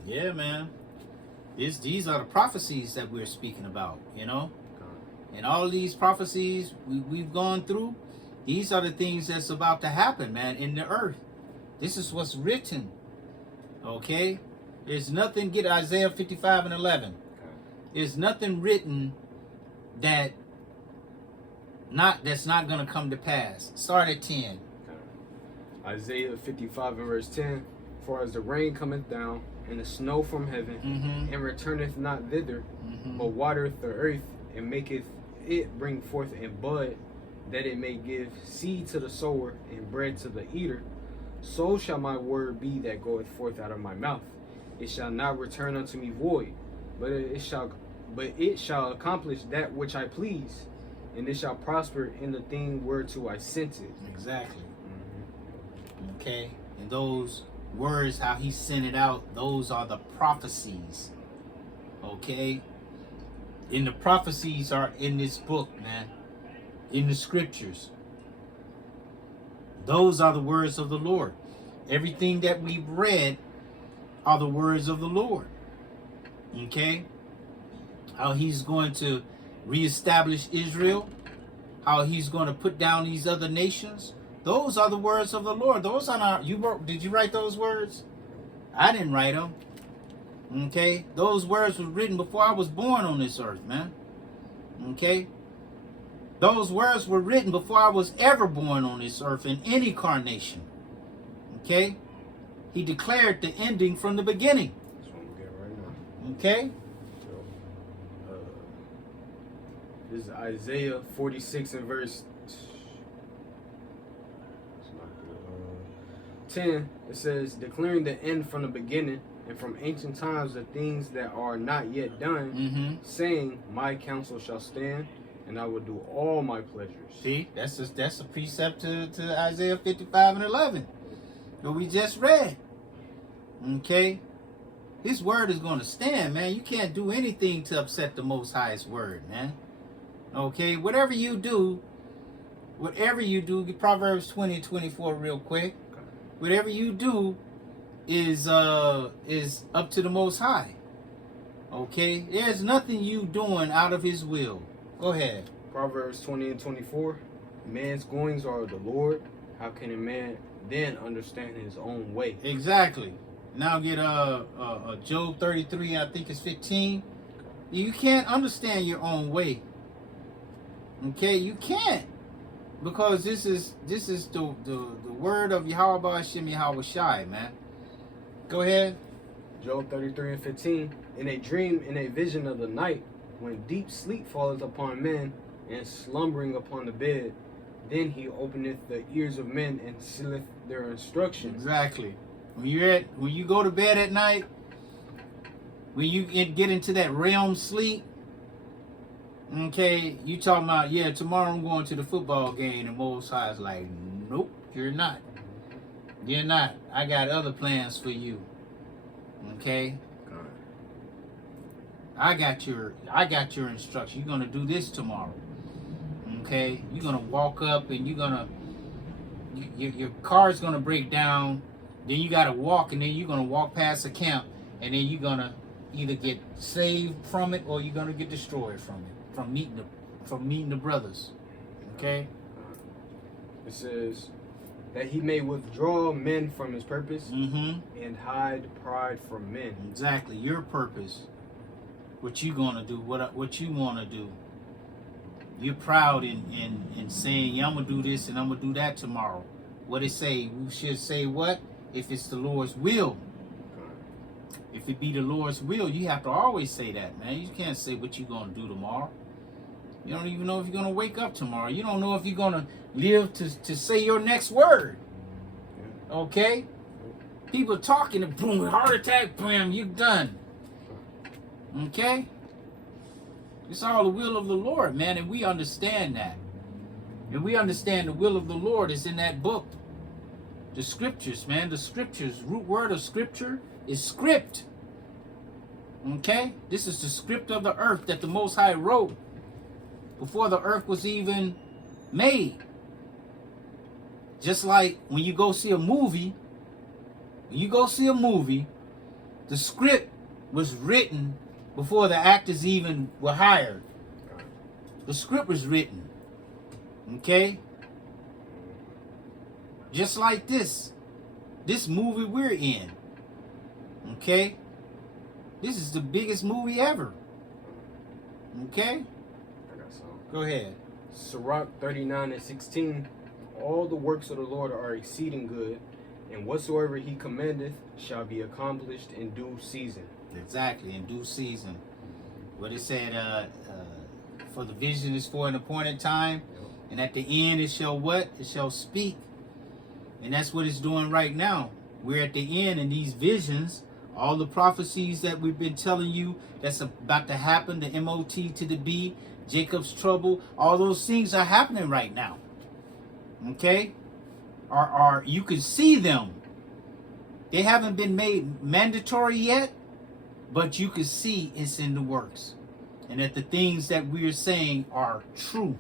Yeah, man. These are the prophecies that we're speaking about, you know. And all these prophecies we've gone through, these are the things that's about to happen, man, in the earth. This is what's written. Okay. There's nothing, get Isaiah 55 and 11. There's nothing written that's not going to come to pass. Start at 10. Isaiah 55 and verse 10. For as the rain cometh down, and the snow from heaven, and returneth not thither, but watereth the earth, and maketh it bring forth and bud, that it may give seed to the sower, and bread to the eater, so shall my word be that goeth forth out of my mouth. It shall not return unto me void, but it shall accomplish that which I please, and it shall prosper in the thing whereto I sent it. Exactly. Okay, and those words, how he sent it out, those are the prophecies. Okay, and the prophecies are in this book, man, in the scriptures. Those are the words of the Lord. Everything that we've read are the words of the Lord. Okay? How he's going to reestablish Israel, how he's going to put down these other nations. Those are the words of the Lord. Those are not, did you write those words? I didn't write them. Okay? Those words were written before I was born on this earth, man. Okay? Those words were written before I was ever born on this earth in any carnation. Okay? He declared the ending from the beginning. That's what we get right now. Okay? So, this is Isaiah 46 and verse 10. It says, declaring the end from the beginning, and from ancient times the things that are not yet done, saying, my counsel shall stand, and I will do all my pleasures. See, that's a precept to Isaiah 55 and 11 that we just read. Okay? His word is going to stand, man. You can't do anything to upset the Most High's word, man. Okay? Whatever you do, get Proverbs 20 and 24 real quick. Whatever you do is up to the Most High. Okay? There's nothing you doing out of his will. Go ahead. Proverbs 20 and 24. Man's goings are of the Lord. How can a man then understand his own way? Exactly. Now get Job 33, I think it's 15. You can't understand your own way. Okay, you can't, because this is the word of YAHAWASHI, man. Go ahead. Job 33 and 15. In a dream, in a vision of the night, when deep sleep falleth upon men, and slumbering upon the bed, then he openeth the ears of men and sealeth their instructions. Exactly. When you go to bed at night, when you get into that realm sleep, okay, you talking about, yeah, tomorrow I'm going to the football game, and Most High is like, nope, you're not. You're not. I got other plans for you. Okay? I got your instruction. You're gonna do this tomorrow. Okay? You're gonna walk up and your car's gonna break down. Then you gotta walk, and then you're gonna walk past the camp, and then you're gonna either get saved from it or you're gonna get destroyed from it, from meeting the brothers. Okay? It says that he may withdraw men from his purpose and hide pride from men. Exactly. Your purpose. What you gonna do? What you wanna do? You're proud in saying, yeah, I'm gonna do this and I'm gonna do that tomorrow. What it say? We should say what? If it's the Lord's will. If it be the Lord's will, you have to always say that, man. You can't say what you're gonna do tomorrow. You don't even know if you're gonna wake up tomorrow. You don't know if you're gonna live to say your next word. Okay? People talking and boom, heart attack, bam, you done. Okay? It's all the will of the Lord, man, and we understand that. And we understand the will of the Lord is in that book. The scriptures, man, the scriptures, root word of scripture is script. Okay? This is the script of the earth that the Most High wrote before the earth was even made. Just like when you go see a movie, the script was written before the actors even were hired. The script was written. Okay? Just like this movie we're in. Okay? This is the biggest movie ever. Okay? I got some. Go ahead. Sirach 39:16. All the works of the Lord are exceeding good, and whatsoever he commandeth shall be accomplished in due season. Exactly, in due season. What it said, for the vision is for an appointed time, and at the end it shall what? It shall speak. And that's what it's doing right now. We're at the end, and these visions, all the prophecies that we've been telling you that's about to happen, the MOT to the B, Jacob's trouble, all those things are happening right now. Okay? Are you can see them. They haven't been made mandatory yet, but you can see it's in the works. And that the things that we're saying are true.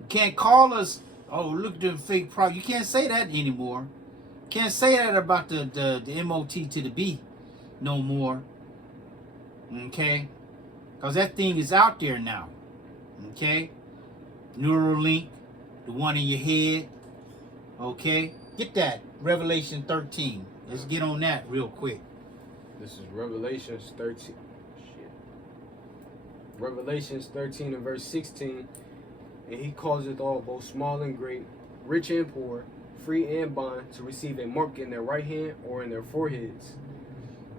You can't call us, oh, look at them fake products. You can't say that anymore. Can't say that about the MOT to the B no more. Okay? Because that thing is out there now. Okay? Neuralink, the one in your head. Okay? Get that. Revelation 13. Let's get on that real quick. This is Revelations 13. Revelations 13 and verse 16. And he causeth all, both small and great, rich and poor, free and bond, to receive a mark in their right hand or in their foreheads.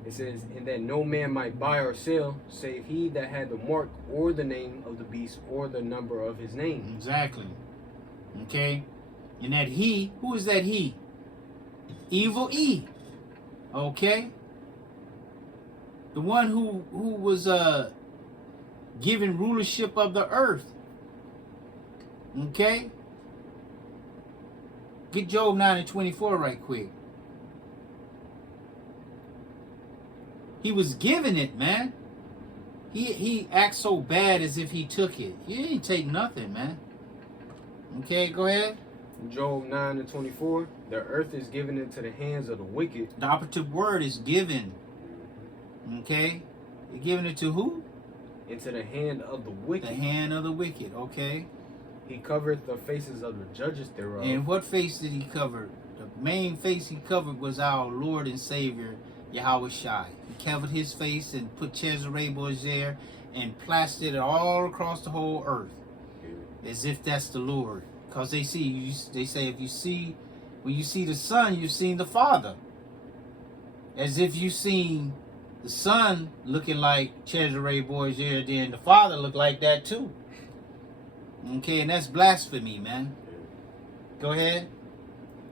It says, and that no man might buy or sell, save he that had the mark or the name of the beast or the number of his name. Exactly. Okay? And that he, who is that he? Evil E. Okay? The one who was given rulership of the earth. Okay? Get Job 9:24 right quick. He was given it, man. He acts so bad as if he took it. He didn't take nothing, man. Okay, go ahead. Job 9:24. The earth is given into the hands of the wicked. The operative word is given. Okay? You're giving it to who? Into the hand of the wicked. The hand of the wicked, okay? He covereth the faces of the judges thereof. And what face did he cover? The main face he covered was our Lord and Savior, YAHAWASHI. He covered his face and put Cesare Borgia and plastered it all across the whole earth. As if that's the Lord. Because they say when you see the Son, you've seen the Father. As if you've seen the Son looking like Cesare Borgia, then the Father looked like that too. Okay, and that's blasphemy, man. Go ahead.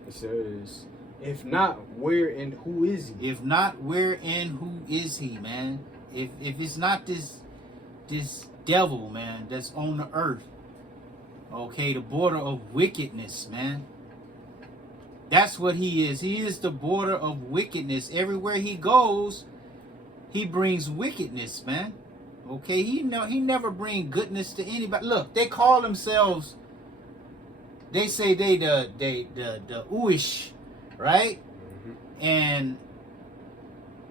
It says, if not, where and who is he? If not, where and who is he, man? If it's not this devil, man, that's on the earth. Okay, the border of wickedness, man. That's what he is. He is the border of wickedness. Everywhere he goes, he brings wickedness, man. Okay, he never bring goodness to anybody. Look, they call themselves. They say they the Uish, right? Mm-hmm. And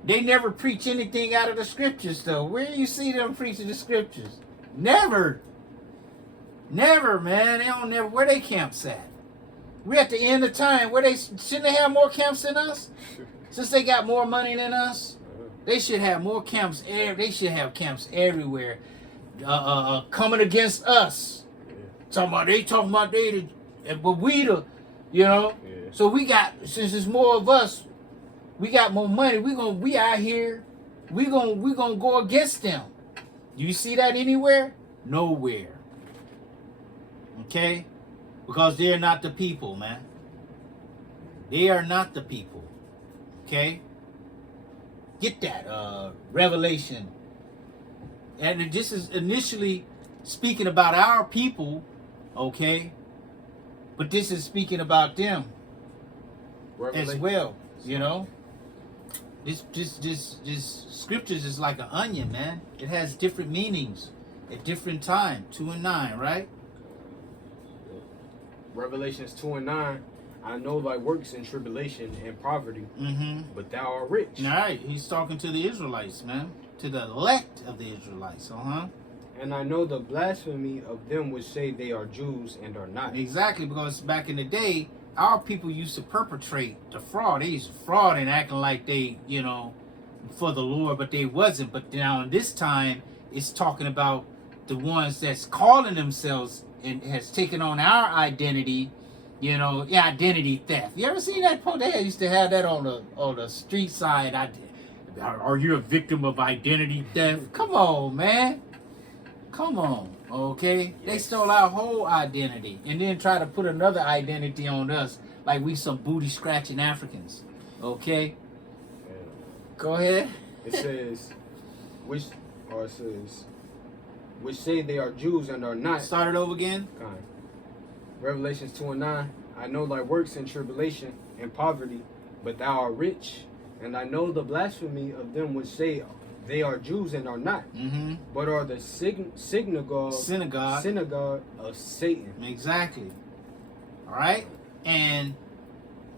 they never preach anything out of the scriptures, though. Where do you see them preaching the scriptures? Never. Never, man. They don't never. Where they camps at? We at the end of time. Shouldn't they have more camps than us? Since they got more money than us, they should have more camps. They should have camps everywhere, coming against us. But we the, Yeah. So we got, since there's more of us, we got more money. We out here. We gonna go against them. You see that anywhere? Nowhere. Okay? Because they're not the people, man. They are not the people. Okay? Get that. Revelation. And this is initially speaking about our people, okay? But this is speaking about them as well, you know? This scriptures is like an onion, man. It has different meanings at different times. 2 and 9, right? Revelations 2 and 9. I know thy works in tribulation and poverty, but thou art rich. All right, he's talking to the Israelites, man. To the elect of the Israelites, And I know the blasphemy of them which say they are Jews and are not. Exactly, because back in the day, our people used to perpetrate the fraud. They used to fraud and acting like they, you know, for the Lord, but they wasn't. But now in this time, it's talking about the ones that's calling themselves and has taken on our identity, you know, identity theft. You ever seen that? They used to have that on the street side. Are you a victim of identity theft? Come on, man. Come on, okay? Yes. They stole our whole identity and then try to put another identity on us like we some booty scratching Africans, okay? Yeah. Go ahead. It says, which say they are Jews and are not. Start it over again. Revelations 2 and 9. I know thy works in tribulation and poverty, but thou art rich. And I know the blasphemy of them which say they are Jews and are not, but are the synagogue of Satan. Exactly. All right? And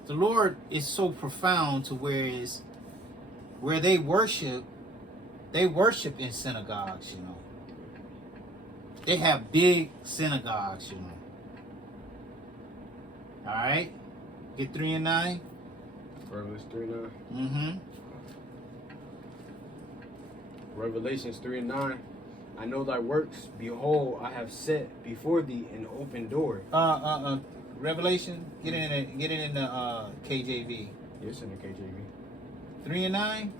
the Lord is so profound to where they worship in synagogues, you know. They have big synagogues, you know. All right? Get 3 and 9. Revelations 3 and 9. Revelations 3 and 9. I know thy works. Behold, I have set before thee an open door. Revelation. Get it in the KJV. Yes, in the KJV. 3 and 9.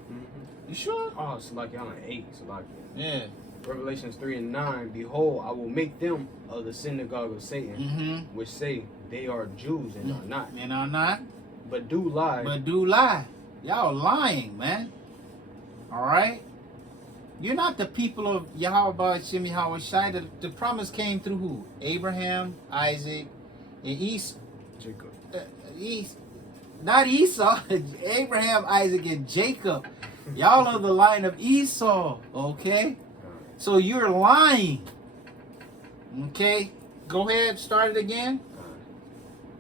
You sure? Oh, it's like y'all 8. So like yeah. Revelations 3 and 9. Behold, I will make them of the synagogue of Satan, which say they are Jews and are not. And are not. But do lie. But do lie. Y'all lying, man. All right? You're not the people of YAHAWASHI. The promise came through who? Abraham, Isaac, and Esau. Jacob. Not Esau. Abraham, Isaac, and Jacob. Y'all are the line of Esau. Okay? So you're lying. Okay? Go ahead. Start it again.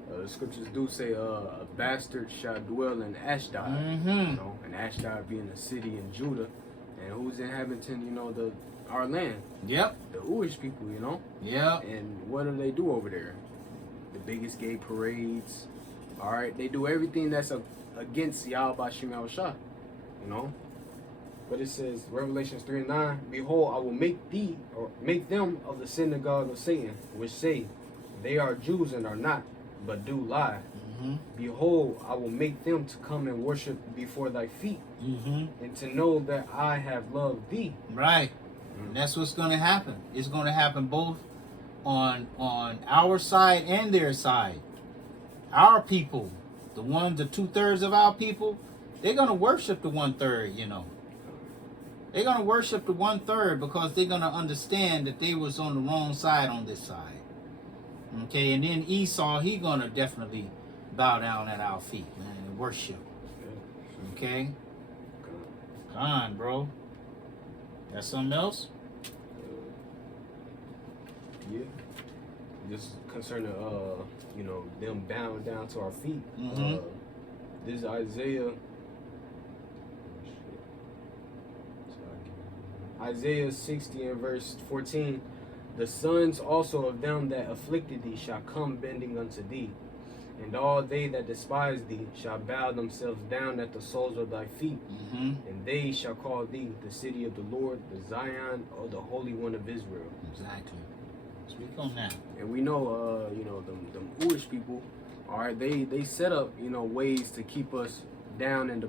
The scriptures do say a bastard shall dwell in Ashdod, you know, and Ashdod being a city in Judah, and who's inhabiting, you know, our land. Yep. The Jewish people, you know. Yep. And what do they do over there? The biggest gay parades. All right, they do everything that's against YAHAWASHI, you know. But it says, Revelations 3 and 9, behold, I will make them of the synagogue of Satan, which say they are Jews and are not, but do lie. Behold, I will make them to come and worship before thy feet, and to know that I have loved thee. Right. And that's what's going to happen. It's going to happen both on our side and their side. Our people, the 2/3 of our people, they're going to worship the 1/3, you know. They're going to worship the 1/3 because they're going to understand that they was on the wrong side on this side. Okay, and then Esau, he going to definitely bow down at our feet, man, and worship. Okay? Come on, bro. Got something else? Yeah. Just concerning, you know, them bowing down to our feet. This is Isaiah. Isaiah 60 and verse 14. The sons also of them that afflicted thee shall come bending unto thee, and all they that despise thee shall bow themselves down at the soles of thy feet, and they shall call thee the city of the Lord, the Zion of the Holy One of Israel. Exactly. Speak on that. And we know, you know, them Jewish people, all right, they set up, you know, ways to keep us down and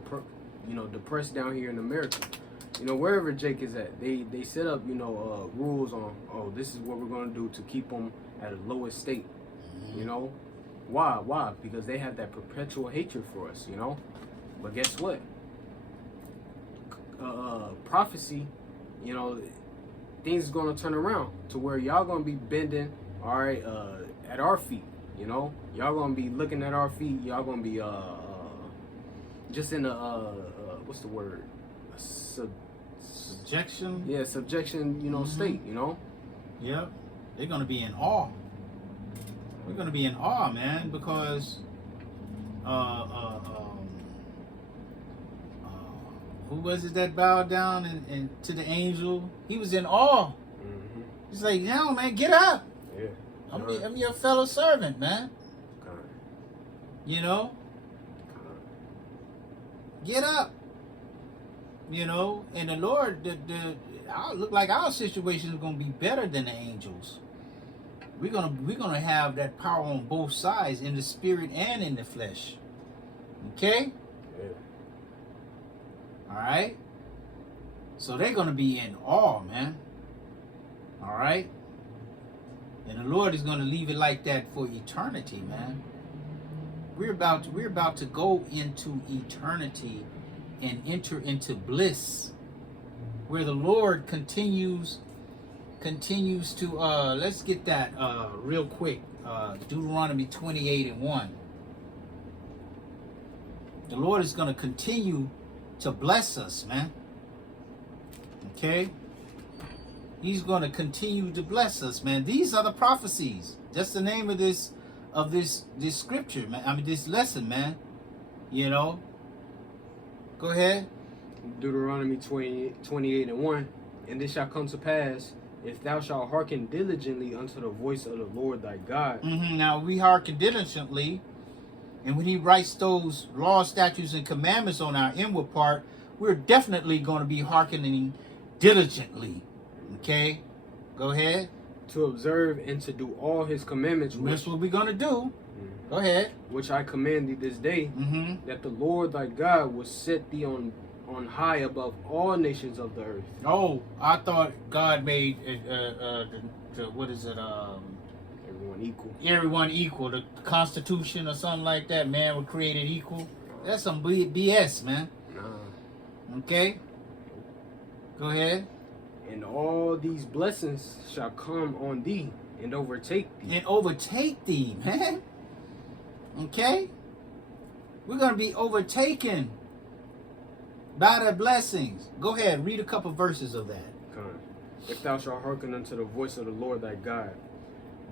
depressed down here in America. You know, wherever Jake is at, they set up, you know, rules on, oh, this is what we're going to do to keep them at a lower state, you know. Why? Why? Because they have that perpetual hatred for us, you know? But guess what? Prophecy, you know, things is going to turn around to where y'all going to be bending, all right, at our feet, you know? Y'all going to be looking at our feet. Y'all going to be just in a, what's the word? Subjection? Yeah, subjection, you know, state, you know? Yep. They're going to be in awe. We're going to be in awe, man, because who was it that bowed down and to the angel? He was in awe. Mm-hmm. He's like, no, man, get up. Yeah. I'm your fellow servant, man. You know? Get up. You know, and the Lord, look like our situation is gonna be better than the angels. We're gonna have that power on both sides, in the spirit and in the flesh. Okay? Yeah. All right. So they're gonna be in awe, man. All right. And the Lord is gonna leave it like that for eternity, man. We're about to go into eternity and enter into bliss, where the Lord continues to let's get that real quick. Deuteronomy 28:1. The Lord is going to continue to bless us, man. Okay? He's going to continue to bless us, man. These are the prophecies. That's the name of this scripture, man. I mean, this lesson, man. You know. Go ahead. Deuteronomy 28:1. And this shall come to pass, if thou shalt hearken diligently unto the voice of the Lord thy God. Now we hearken diligently, and when he writes those laws, statutes, and commandments on our inward part, we're definitely going to be hearkening diligently. Okay? Go ahead. To observe and to do all his commandments. That's what we're going to do. Go ahead. Which I command thee this day, that the Lord thy God will set thee on high above all nations of the earth. Oh, I thought God made what is it? Everyone equal. Everyone equal. The Constitution or something like that. Man was created equal. That's some BS, man. Nah. Okay. Go ahead. And all these blessings shall come on thee and overtake thee. And overtake thee, man. Okay? We're going to be overtaken by the blessings. Go ahead, read a couple verses of that. If thou shalt hearken unto the voice of the Lord thy God,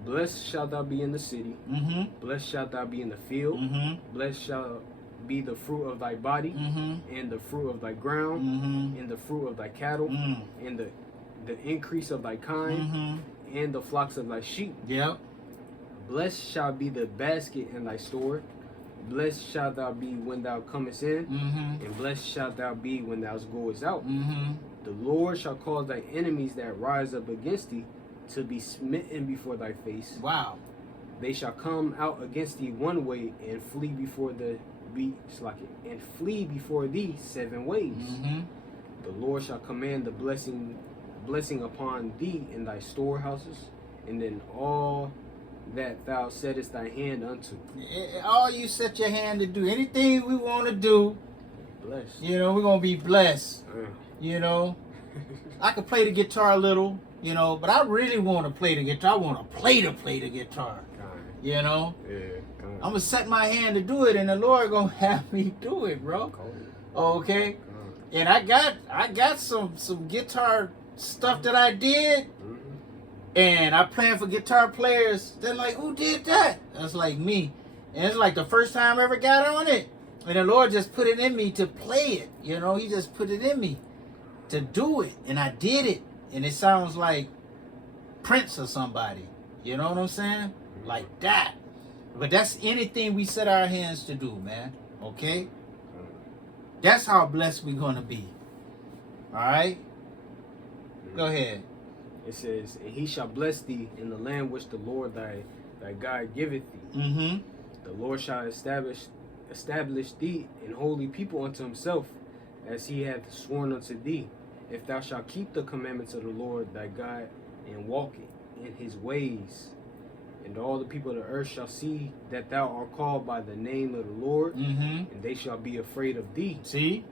blessed shalt thou be in the city, blessed shalt thou be in the field, blessed shall be the fruit of thy body, and the fruit of thy ground, and the fruit of thy cattle, and the increase of thy kind, and the flocks of thy sheep. Yep. Blessed shall be the basket in thy store. Blessed shalt thou be when thou comest in, and blessed shalt thou be when thou goest out. The Lord shall cause thy enemies that rise up against thee to be smitten before thy face. Wow. They shall come out against thee one way and flee before thee 7 ways. The Lord shall command the blessing upon thee in thy storehouses, and in all that thou settest thy hand unto. All you set your hand to do, anything we want to do, blessed. You know, we're going to be blessed. You know, I could play the guitar a little, you know, but I really want to play the guitar. I want to play the guitar. You know? Yeah. I'm going to set my hand to do it, and the Lord going to have me do it, bro. Okay? And I got some guitar stuff that I did. And I plan for guitar players. They're like, who did that? That's like me. And it's like the first time I ever got on it. And the Lord just put it in me to play it. You know, he just put it in me to do it. And I did it. And it sounds like Prince or somebody. You know what I'm saying? Like that. But that's anything we set our hands to do, man. Okay? That's how blessed we're going to be. All right? Go ahead. It says, and he shall bless thee in the land which the Lord thy God giveth thee. The Lord shall establish thee an holy people unto himself, as he hath sworn unto thee, if thou shalt keep the commandments of the Lord thy God, and walk in his ways, And all the people of the earth shall see that thou art called by the name of the Lord, and they shall be afraid of thee. See?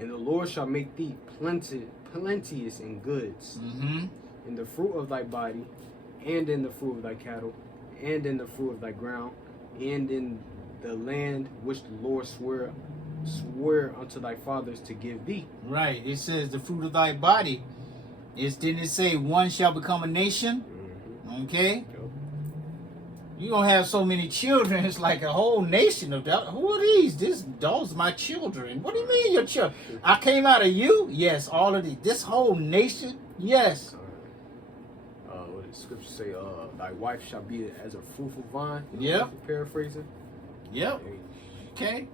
And the Lord shall make thee plenteous in goods, in the fruit of thy body, and in the fruit of thy cattle, and in the fruit of thy ground, and in the land which the Lord swore unto thy fathers to give thee. Right. It says the fruit of thy body. Didn't it say one shall become a nation? Okay. You're going to have so many children. It's like a whole nation of that. Who are these? Those my children. What do you mean your children? I came out of you? Yes, all of these. This whole nation? Yes. What did the scripture say? Thy wife shall be as a fruitful vine. Yep. Paraphrasing. Yep. Okay.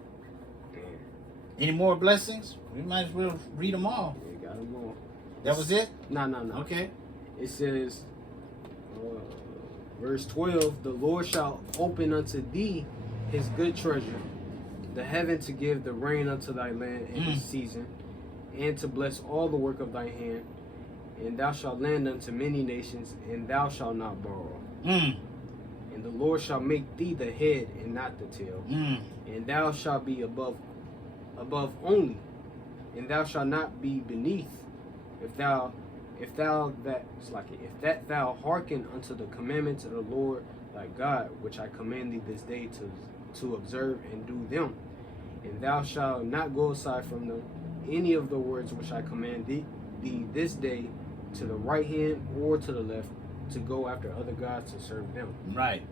Any more blessings? We might as well read them all. Yeah, got them all. That was it? No. Okay. It says, verse 12, the Lord shall open unto thee his good treasure, the heaven to give the rain unto thy land in its season, and to bless all the work of thy hand. And thou shalt lend unto many nations, and thou shalt not borrow. And the Lord shall make thee the head and not the tail. And thou shalt be above only, and thou shalt not be beneath. If that thou hearken unto the commandments of the Lord thy God, which I command thee this day to observe and do them, and thou shalt not go aside from them any of the words which I command thee this day, to the right hand or to the left, to go after other gods to serve them. Right.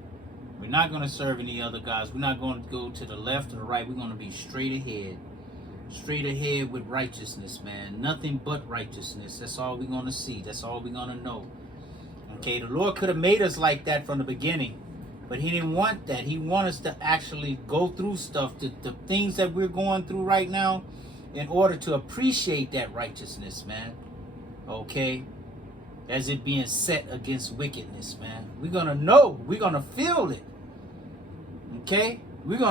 We're not going to serve any other gods. We're not going to go to the left or the right. We're going to be straight ahead. Straight ahead with righteousness, man. Nothing but righteousness. That's all we're going to see. That's all we're going to know. Okay, the Lord could have made us like that from the beginning. But he didn't want that. He wanted us to actually go through stuff, the things that we're going through right now, in order to appreciate that righteousness, man. Okay? As it being set against wickedness, man. We're going to know. We're going to feel it. Okay? We're going to